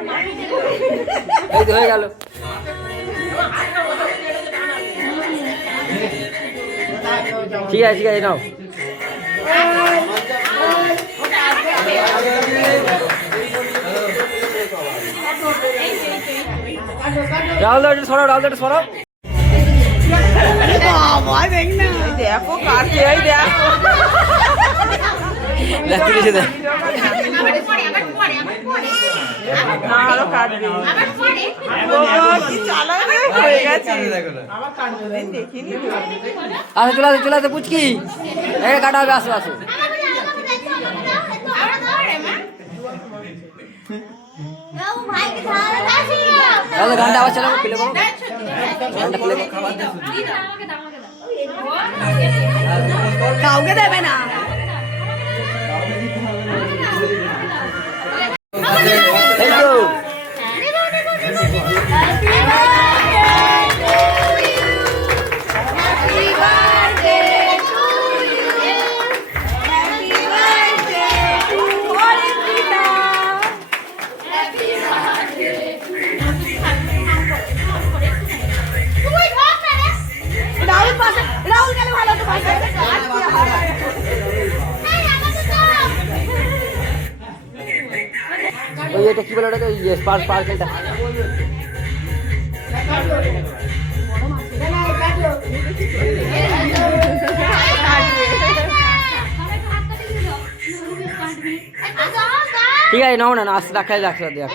এই তো হয়ে গেল। ঠিক আছে ঠিক আছে, নাও। রাহুল একটু সরাও, রাহুল একটু সরাও। দেখো কাটছে, এই দেখো দেখ তুলেছে দেখ। আরো কাটবে, কি চালাক হয়ে গেছে। দেখিনি আচ্ছা চলে আসে, চলে আসে পুচকি। এই কাটা হবে, আসো আসো। তাহলে গানটা আবার চালাবো, প্লে করো গানটা, প্লে করো। কাউকে দেবে না। এই তো রাহুল গেলে ভালো তো পাশে। ওই এটা কি বলে ওটাকে, ইয়ে স্পার্কেলটা। ঠিক আছে নাও না, আস্তে রাখা রাখা দেখ।